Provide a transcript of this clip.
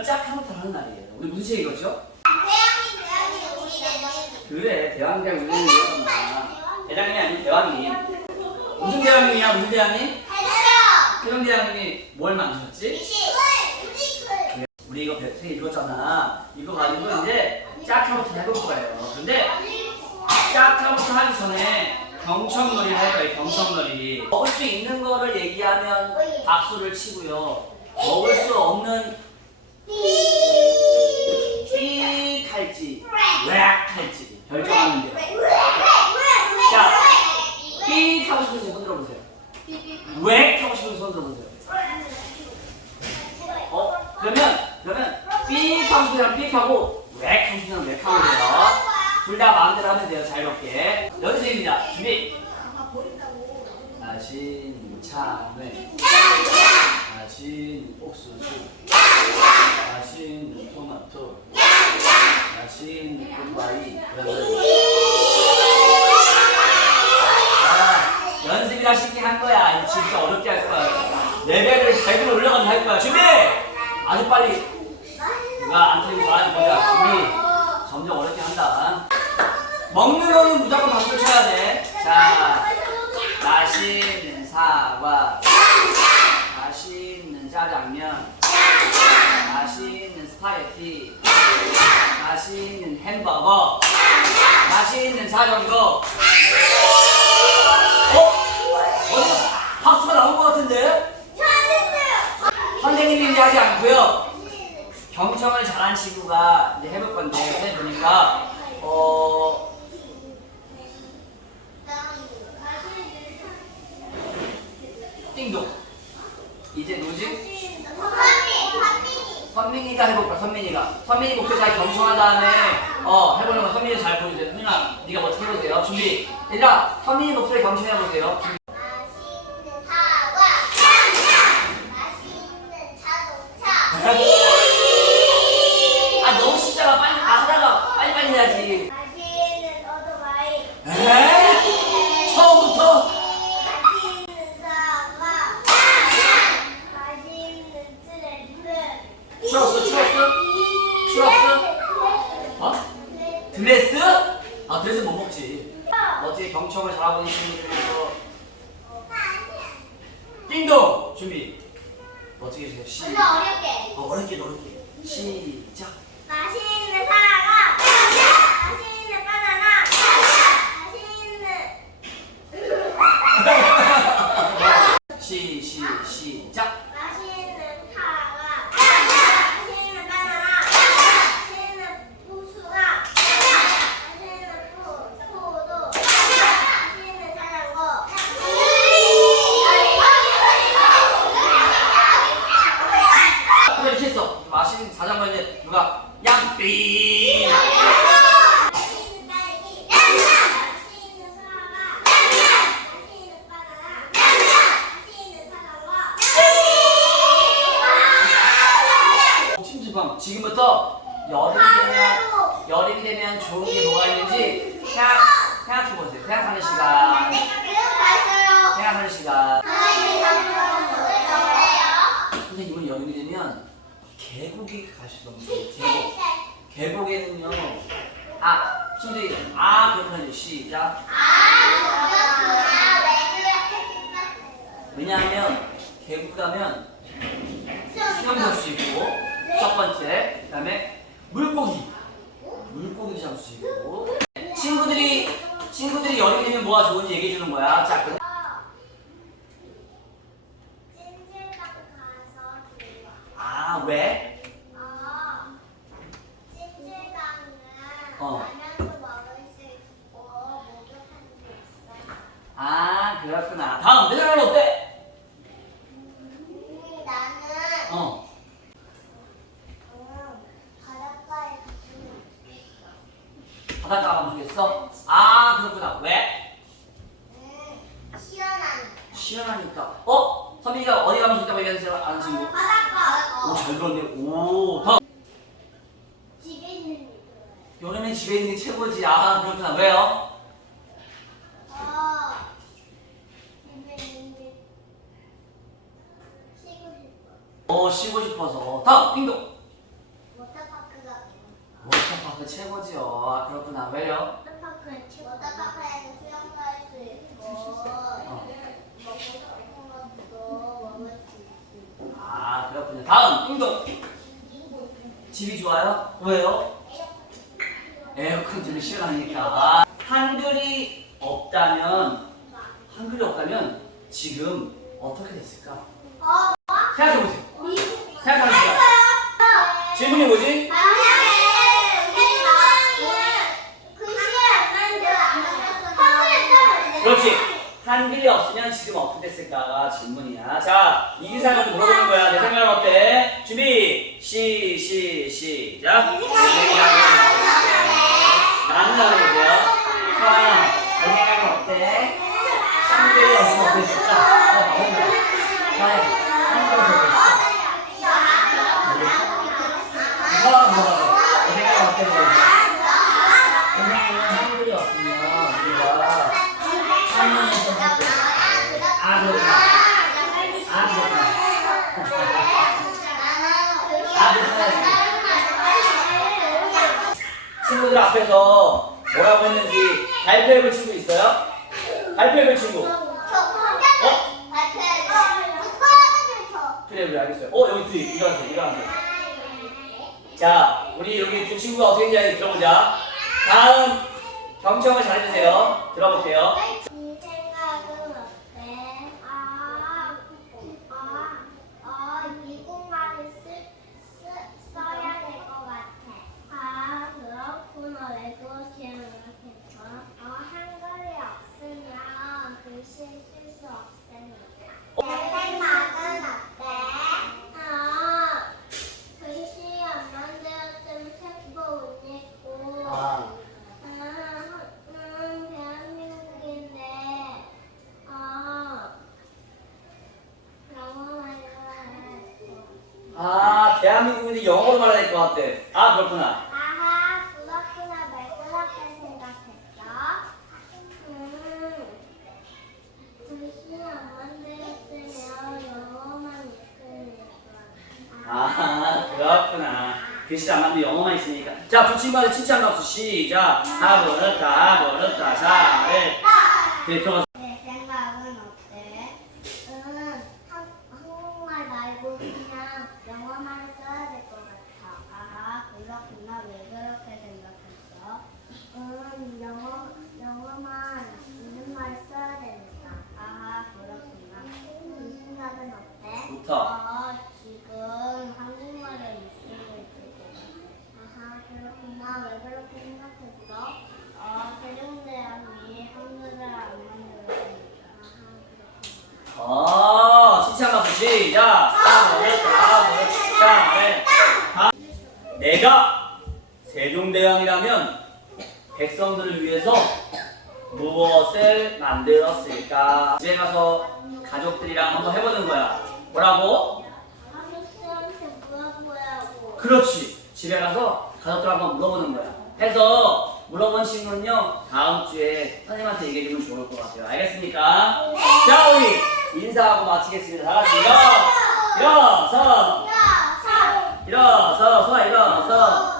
오늘은 짝하부터 하는 날이에요. 우리 무슨 책 읽었죠? 대양이 대양이 우리 대양이 그래, 대왕대왕 우리는 읽었잖아. 대장님이 아닌 대왕님. 무슨 대왕님이야? 무슨? 달려 태영 대왕님이 뭘 만드셨지? 우리 이거 책 읽었잖아. 이거 가지고 이제 짝하부터 해볼 거예요. 근데 짝하부터 하기 전에 경청놀이 할 거예요. 경청놀이. 먹을 수 있는 거를 얘기하면 박수를 치고요. 먹을 수 없는 삐 할지 웩 할지 결정하면 돼요. 자, 삐 하고 싶으신 손 들어보세요. 웩 하고 손 들어보세요. 어? 그러면 그러면 삐 하고 싶으면 삐 하고 웩 하고 싶으면 웩 하면 돼요. 둘 다 마음대로 하면 돼요. 자유롭게. 연습입니다. 준비. 아신 참외 아신 옥수수 아신 토마토 아신 고바이 아, 연습이라 쉽게 한 거야. 진짜 어렵게 할 거야. 레벨을 100으로 올라가면 할 거야. 준비! 아주 빨리. 누가 안 틀리고 잘하는 거야. 준비. 점점 어렵게 한다. 먹는 거는 무조건 박수 쳐야 돼. 자, 맛있는 사과. 맛있는 짜장면. 맛있는 스파게티. 햄버거. 맛있는 자전거. 어? 어디 박수가 나온 것 같은데? 선생님이 하지 않고요. 경청을 잘한 친구가 이제 해볼 건데 해보니까 어 띵동 이제 누구지? 선민이가 해볼 거야 선민이가 선민이 목소리 잘 경청한 다음에 어 해보는 거 선민이 잘 보여주세요. 누나 네가 먼저 해보세요. 준비 얘들아 선민이 목소리 경청해 보세요. 준비. 준비. 어떻게 해주세요? 시. 좀더 어렵게. 어, 어렵게 어렵게. 시작. 맛있는 사과. 맛있는 바나나. 맛있는. 시 시 시작 맛있는 사과 맛있는 바나나 맛있는 복숭아 맛있는 포, 포도 맛있는 자전거 아, 이렇게 했어 맛있는 자전거인데 누가? 자전거 침침함. 지금부터 여름이 되면 좋은 게 뭐가 있는지 생각 생각해 보세요. 생각하는 시간. 생각하는 시간. 선생님은 여름이 되면 계곡에 가시던 분들 계곡. 계곡에는요 아 친구들이 아 하죠 시작. 왜냐하면 계곡 가면 수영 볼수 있고 첫 번째 그다음에 물고기. 물고기도 잡을 수 있고. 친구들이 친구들이 여름이 되면 뭐가 좋은지 얘기해 주는 거야. 자 근데 아 왜? 어. 아 그렇구나 다음 내년은 어때? 나는 어 바닷가에 갔으면 좋겠어. 바닷가 가면 좋겠어? 아 그렇구나 왜? 음, 시원한 시원하니까 어? 선민이가 어디 가면 좋다고 얘기하세요 아는 친구 바닷가 오잘 들었네 오 다음 집에 있는 게 좋아요. 여름엔 집에 있는 게 최고지 아 그렇구나 왜요? 어 쉬고 싶어서 다음 빙도 워터파크가 워터파크 최고지요 아, 그렇구나 왜요? 워터파크는 최고 워터파크에서 수영도 할 수 있고 어. 먹고 싶은 것도 먹을 수 있고 아 그렇군요 다음 빙도 집이 좋아요? 왜요? 에어컨 좀 싫어하니까 한글이 없다면 한글이 없다면 지금 어떻게 됐을까? 어? 생각해보세요. 미- 생각해보세요. 질문이 뭐지? 그렇지. 한글이 없으면 지금 어떻게 됐을까가 질문이야. 자, 이기사한테 물어보는 거야. 내 생각은 어때? 준비, 시, 시, 시작. 어때? 나는 하고 보세요. 서아 친구들 앞에서 뭐라고 했는지 발표해 볼 친구 있어요? 발표해 볼 친구 그래 알겠어요. 어 여기 둘 일어나세요 일어나세요. 자 우리 여기 두 친구가 어떻게 했는지 들어보자. 다음 경청을 잘해주세요. 들어볼게요 네 생각은 어때? 아, 아, 아, 미국말을 쓰, 쓰, 써야 될 것 같아. 아, 그렇구나. 왜 그렇게 생각했어? 어, 한글이 없으면 글씨 쓸 수 없으니까. 내 생각은 어때? 아, 글씨 안 만들었으면 책도 못 읽고. 아. 음, 대한민국인데, 아, 영어만 해야 아 대한민국인이 영어로 말해야 될 것 같대 아 그렇구나. 아하, 그렇구나. 왜 그렇게 생각했어? 음, 글씨 안 만들었으면 영어만 있으니까. 아 그렇구나. 글씨 안 만든 영어만 있으니까. 자두 친구한테 칭찬 박수. 시작. 하고 어렵다 하고 어렵다 잘해 네 들어가 내 생각은 어때? 음, 한, 한국말 말고 그냥 영어만 써야 될 것 같아. 아, 그렇구나. 왜 그렇게 생각했어? 음, 영어, 영어만 있는 말 써야 되니까. 아, 그렇구나. 이 생각은 어때? 좋다. 어, 지금 한국말에 익숙해지고. 아하, 그렇구나. 왜 그렇게 생각했어? 어, 세종대왕이 한글을 안 만들었으니까. 아하, 그렇구나. 아 칭찬 박수 시작 다- 내가 세종대왕이라면 백성들을 위해서 무엇을 만들었을까 집에 가서 가족들이랑 한번 해보는 거야 뭐라고? 아저씨한테 물어보라고. 그렇지. 집에 가서 가족들 한번 물어보는 거야. 해서 물어본 친구는요 다음 주에 선생님한테 얘기해주면 좋을 것 같아요. 알겠습니까? 자 우리 인사하고 마치겠습니다. 다 같이 일어, 일어서, 일어서, 소아 일어서.